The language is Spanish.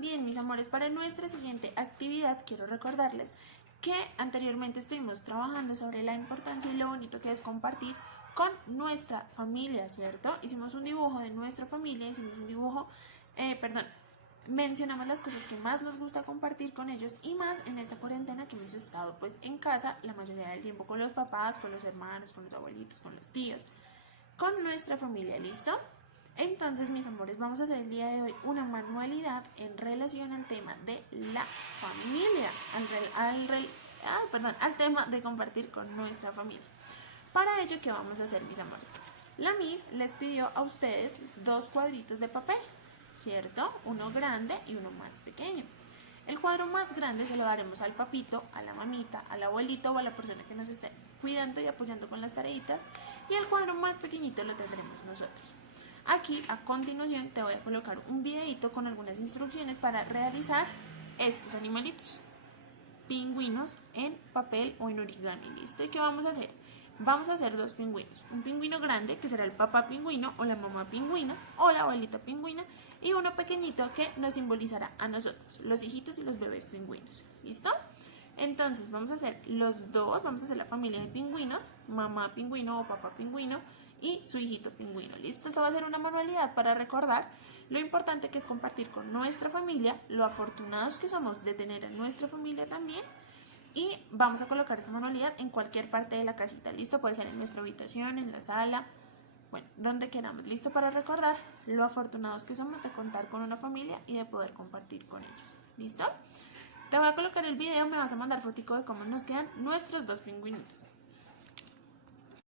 Bien, mis amores, para nuestra siguiente actividad quiero recordarles que anteriormente estuvimos trabajando sobre la importancia y lo bonito que es compartir con nuestra familia, ¿cierto? Hicimos un dibujo de nuestra familia, hicimos un dibujo, mencionamos las cosas que más nos gusta compartir con ellos y más en esta cuarentena que hemos estado pues en casa la mayoría del tiempo con los papás, con los hermanos, con los abuelitos, con los tíos, con nuestra familia, ¿listo? Entonces, mis amores, vamos a hacer el día de hoy una manualidad en relación al tema de la familia, al tema de compartir con nuestra familia. Para ello, ¿qué vamos a hacer, mis amores? La Miss les pidió a ustedes 2 cuadritos de papel, ¿cierto? Uno grande y uno más pequeño. El cuadro más grande se lo daremos al papito, a la mamita, al abuelito o a la persona que nos esté cuidando y apoyando con las tareitas. Y el cuadro más pequeñito lo tendremos nosotros. Aquí a continuación te voy a colocar un videito con algunas instrucciones para realizar estos animalitos, pingüinos en papel o en origami, ¿listo? ¿Y qué vamos a hacer? Vamos a hacer 2 pingüinos, un pingüino grande que será el papá pingüino o la mamá pingüina o la abuelita pingüina y uno pequeñito que nos simbolizará a nosotros, los hijitos y los bebés pingüinos, ¿listo? Entonces vamos a hacer los dos, vamos a hacer la familia de pingüinos, mamá pingüino o papá pingüino y su hijito pingüino, ¿listo? Esto va a ser una manualidad para recordar lo importante que es compartir con nuestra familia, lo afortunados que somos de tener a nuestra familia también. Y vamos a colocar esa manualidad en cualquier parte de la casita, ¿listo? Puede ser en nuestra habitación, en la sala, bueno, donde queramos, ¿listo? Para recordar lo afortunados que somos de contar con una familia y de poder compartir con ellos, ¿listo? Te voy a colocar el video, me vas a mandar fotico de cómo nos quedan nuestros 2 pingüinitos.